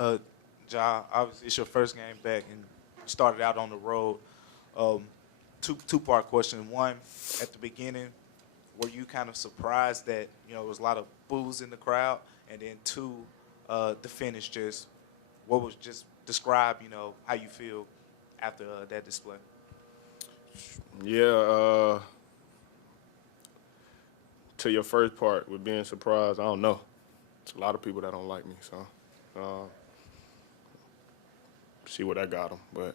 Uh, Ja, obviously it's your first game back and you started out on the road. Um, two-part question. One, at the beginning, were you kind of surprised that there was a lot of boos in the crowd? And then two, the finish, just what was just describe how you feel after that display. Yeah, to your first part with being surprised, I don't know. It's a lot of people that don't like me, so see what I got them. But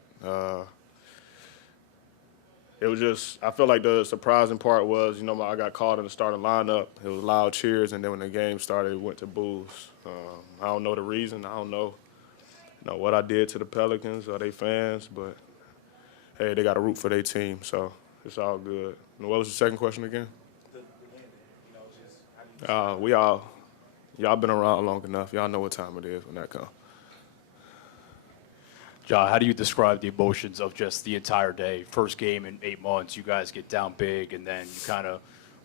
it was just, I feel like the surprising part was, I got called in the starting lineup. It was loud cheers, and then when the game started, it went to boos. I don't know the reason. I don't know, what I did to the Pelicans or they fans, but hey, they got to root for their team, so it's all good. And what was the second question again? The beginning, just how do you Y'all been around long enough. Y'all know what time it is when that comes. Ja, how do you describe the emotions of just the entire day? First game in 8 months, you guys get down big, and then you kind of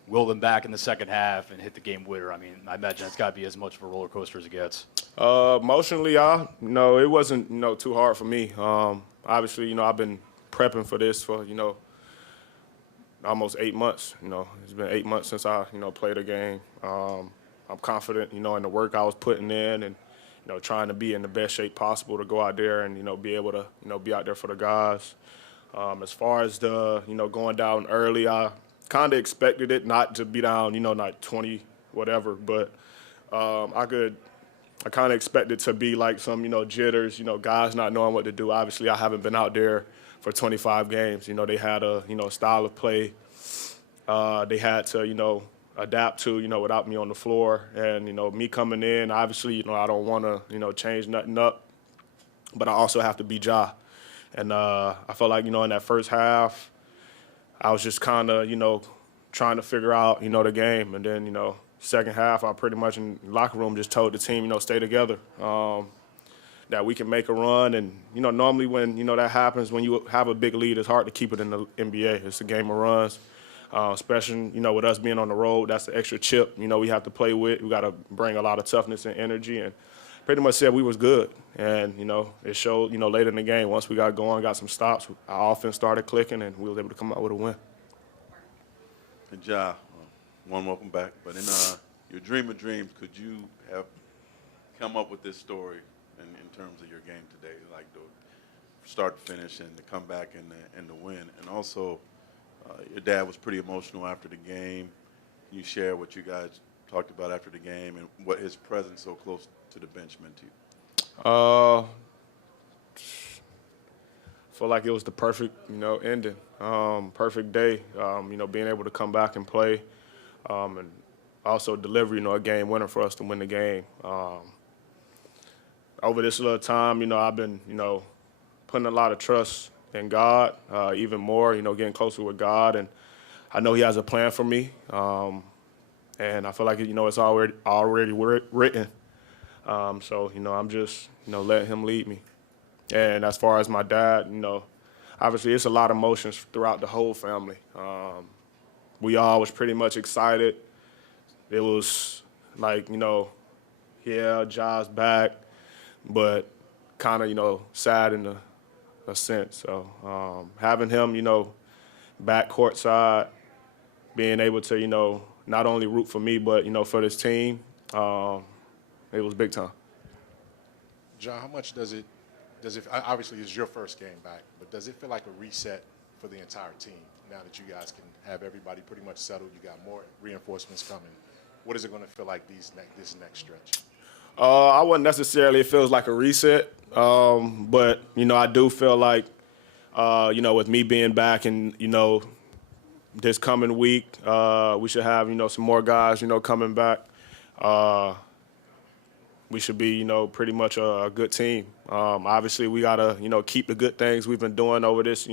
will them back in the second half and hit the game winner. I mean, I imagine it's got to be as much of a roller coaster as it gets. Emotionally, it wasn't, too hard for me. Obviously, I've been prepping for this for, almost 8 months. It's been 8 months since I, played a game. I'm confident, in the work I was putting in and, trying to be in the best shape possible to go out there and, be able to, be out there for the guys. As far as the, going down early, I kind of expected it not to be down, like 20, whatever, but I kind of expected to be like some, jitters, guys not knowing what to do. Obviously, I haven't been out there for 25 games. They had a, style of play they had to, adapt to, without me on the floor. And, me coming in, obviously, I don't want to, change nothing up, but I also have to be Ja. And I felt like, in that first half, I was just kind of, trying to figure out, the game. And then, second half, I pretty much in the locker room just told the team, stay together, that we can make a run. And, normally when, that happens, when you have a big lead, it's hard to keep it in the NBA. It's a game of runs. Especially, with us being on the road, that's the extra chip, we have to play with. We got to bring a lot of toughness and energy, and pretty much said we was good. And, it showed, later in the game. Once we got going, got some stops, our offense started clicking, and we was able to come out with a win. And Ja, one welcome back. But in your dream of dreams, could you have come up with this story in terms of your game today, like the start to finish and the comeback and the win? And also, your dad was pretty emotional after the game. Can you share what you guys talked about after the game and what his presence so close to the bench meant to you? Feel like it was the perfect, ending, perfect day. Being able to come back and play, and also deliver, a game winner for us to win the game. Over this little time, I've been, putting a lot of trust in God, even more, getting closer with God, and I know He has a plan for me, and I feel like it's already written. So I'm just letting Him lead me. And as far as my dad, obviously it's a lot of emotions throughout the whole family. We all was pretty much excited. It was like yeah, Ja's back, but kind of sad in a sense. So having him, back courtside, being able to, not only root for me, but, for this team, it was big time. Ja, how much does it, obviously it's your first game back, but does it feel like a reset for the entire team now that you guys can have everybody pretty much settled? You got more reinforcements coming. What is it going to feel like this next stretch? I wouldn't necessarily, it feels like a reset, but, I do feel like, with me being back and, this coming week, we should have, some more guys, coming back. We should be, pretty much a good team. Obviously, we got to, keep the good things we've been doing over this,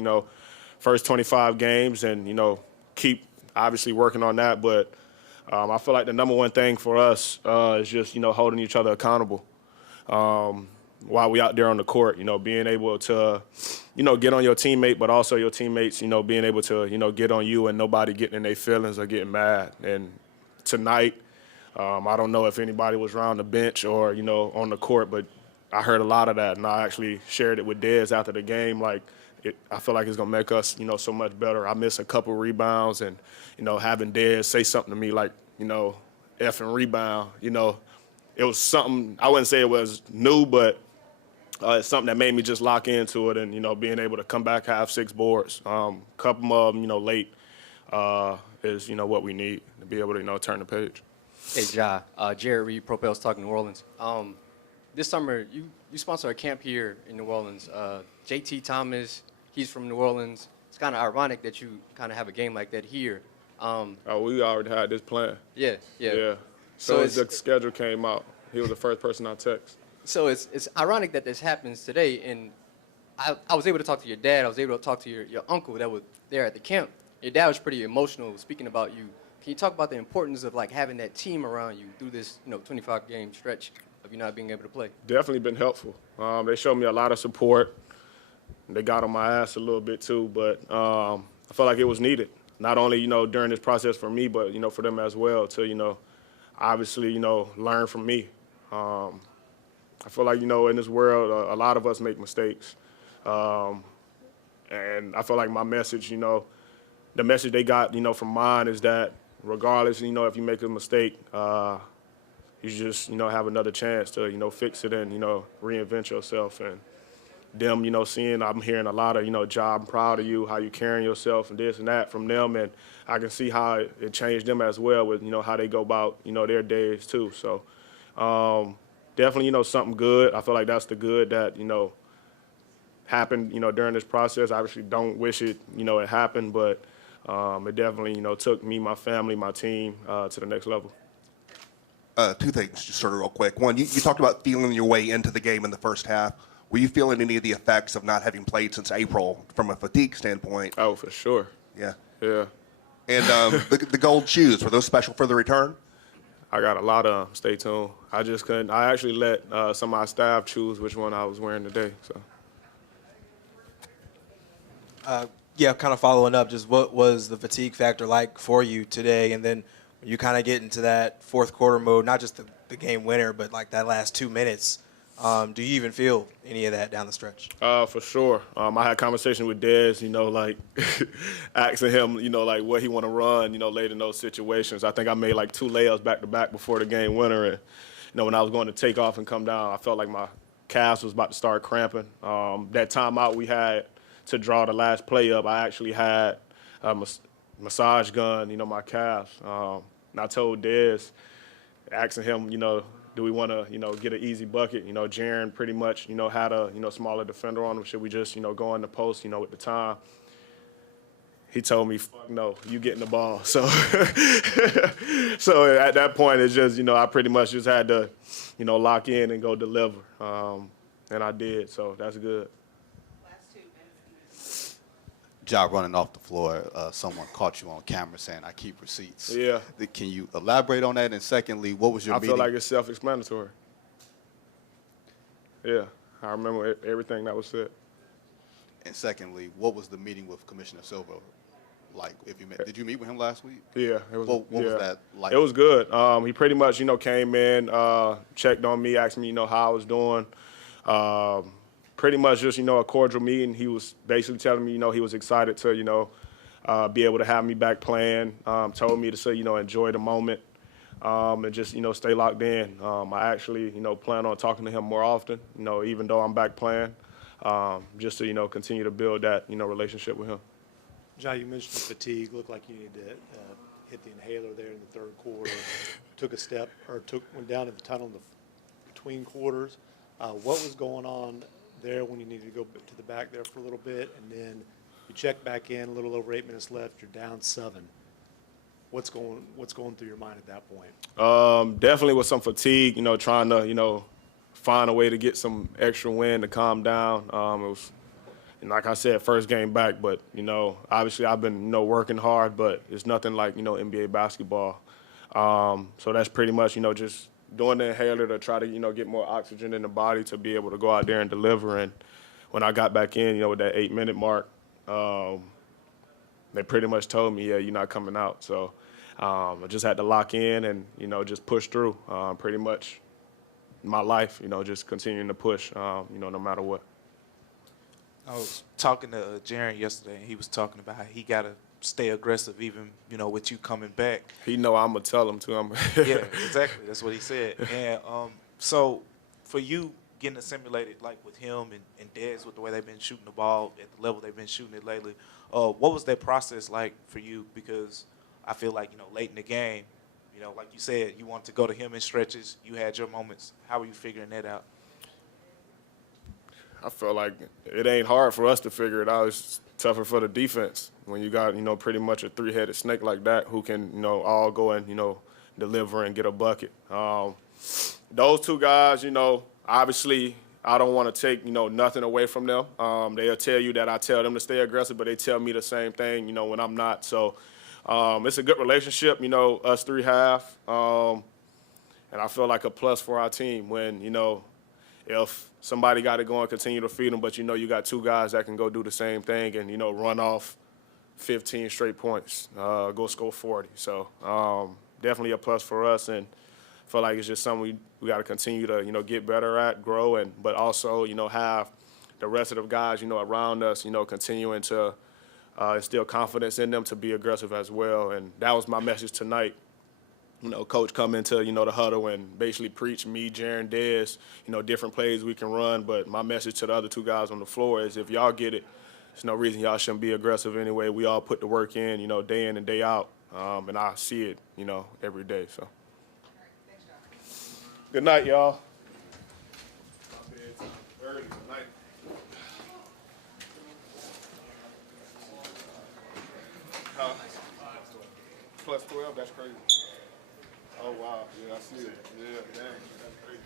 first 25 games and, keep obviously working on that. But I feel like the number one thing for us is just, holding each other accountable while we out there on the court, being able to, get on your teammate, but also your teammates, being able to, get on you and nobody getting in their feelings or getting mad. And tonight, I don't know if anybody was around the bench or, on the court, but I heard a lot of that, and I actually shared it with Dez after the game. Like, I feel like it's gonna make us, so much better. I missed a couple rebounds, and having Dez say something to me like, effing rebound, it was something. I wouldn't say it was new, but it's something that made me just lock into it, and being able to come back, have 6 boards, couple of them, late, is what we need to be able to turn the page. Hey, Ja. Jared Reed, Propels Talk New Orleans. This summer, you sponsor a camp here in New Orleans. JT Thomas, he's from New Orleans. It's kind of ironic that you kind of have a game like that here. We already had this plan. Yeah. So as the schedule came out, he was the first person I text. So it's ironic that this happens today, and I was able to talk to your dad. I was able to talk to your uncle that was there at the camp. Your dad was pretty emotional speaking about you. Can you talk about the importance of like having that team around you through this 25-game stretch of you not being able to play? Definitely been helpful. They showed me a lot of support. They got on my ass a little bit too, but I felt like it was needed. Not only during this process for me, but for them as well to obviously learn from me. I feel like in this world a lot of us make mistakes, and I feel like my message, the message they got from mine is that regardless if you make a mistake, you just have another chance to fix it and reinvent yourself. And them I'm hearing a lot of Ja, I'm proud of you, how you carrying yourself and this and that from them, and I can see how it changed them as well with how they go about their days too. So definitely something good. I feel like that's the good that happened during this process. I obviously don't wish it it happened, but it definitely took me, my family, my team to the next level. 2 things, just sort of real quick. One, you talked about feeling your way into the game in the first half. Were you feeling any of the effects of not having played since April from a fatigue standpoint? Oh, for sure. Yeah. Yeah. And the gold shoes, were those special for the return? I got a lot of them. Stay tuned. I just couldn't. I actually let some of my staff choose which one I was wearing today. So. Yeah, kind of following up, just what was the fatigue factor like for you today? And then when you kind of get into that fourth quarter mode, not just the game winner, but like that last 2 minutes, do you even feel any of that down the stretch? For sure. I had a conversation with Dez, like asking him, like what he want to run, late in those situations. I think I made like 2 layups back to back before the game winner. And, when I was going to take off and come down, I felt like my calves was about to start cramping. That timeout we had to draw the last play up, I actually had a massage gun, my calves. And I told Dez, asking him, do we want to, get an easy bucket? Jaren pretty much, had a, smaller defender on him. Should we just, go in the post, with the time? He told me, fuck no, you getting the ball. So, so at that point, it's just, I pretty much just had to, lock in and go deliver. And I did, so that's good. Ja running off the floor, someone caught you on camera saying, I keep receipts. Yeah. Can you elaborate on that? And secondly, what was your meeting? I feel like it's self-explanatory. Yeah, I remember everything that was said. And secondly, what was the meeting with Commissioner Silva like? If you met, did you meet with him last week? Yeah, it was. What was that like? It was good. He pretty much, came in, checked on me, asked me, how I was doing. Pretty much just, a cordial meeting. He was basically telling me, he was excited to, be able to have me back playing. Told me to say, enjoy the moment and just, stay locked in. I actually, plan on talking to him more often, even though I'm back playing, just to, continue to build that, relationship with him. Ja, you mentioned the fatigue. Looked like you needed to hit the inhaler there in the third quarter. Took a step or went down in the tunnel between quarters. What was going on there when you needed to go to the back there for a little bit, and then you check back in a little over 8 minutes left, you're down 7. What's going through your mind at that point? Definitely with some fatigue, trying to, find a way to get some extra wind to calm down. It was, like I said, first game back, but, obviously I've been, working hard, but it's nothing like, NBA basketball. So that's pretty much, just doing the inhaler to try to, get more oxygen in the body to be able to go out there and deliver. And when I got back in, with that 8-minute mark, they pretty much told me, yeah, you're not coming out. So I just had to lock in and, just push through. Pretty much my life, just continuing to push, no matter what. I was talking to Jaren yesterday, and he was talking about how he got to stay aggressive even, with you coming back. He know I'm going to tell him to. Yeah, exactly. That's what he said. And so for you getting assimilated like with him and Dez with the way they've been shooting the ball at the level they've been shooting it lately, what was that process like for you? Because I feel like, late in the game, like you said, you wanted to go to him in stretches. You had your moments. How were you figuring that out? I feel like it ain't hard for us to figure it out. It's tougher for the defense when you got, pretty much a three-headed snake like that who can, all go and, deliver and get a bucket. Those two guys, obviously I don't want to take, nothing away from them. They'll tell you that I tell them to stay aggressive, but they tell me the same thing, when I'm not. So it's a good relationship, us three have. And I feel like a plus for our team when, if somebody got to go and continue to feed them, but you got two guys that can go do the same thing and, run off 15 straight points, go score 40. So definitely a plus for us, and I feel like it's just something we got to continue to, get better at, grow, but also, have the rest of the guys, around us, continuing to instill confidence in them to be aggressive as well. And that was my message tonight. Coach come into, the huddle and basically preach me, Jaren, Dez, different plays we can run. But my message to the other two guys on the floor is if y'all get it, there's no reason y'all shouldn't be aggressive anyway. We all put the work in, day in and day out. And I see it, every day. So. Good night, y'all. Early tonight. Plus 12, that's crazy. Oh, wow. Yeah, I see it. Yeah, dang. That's crazy.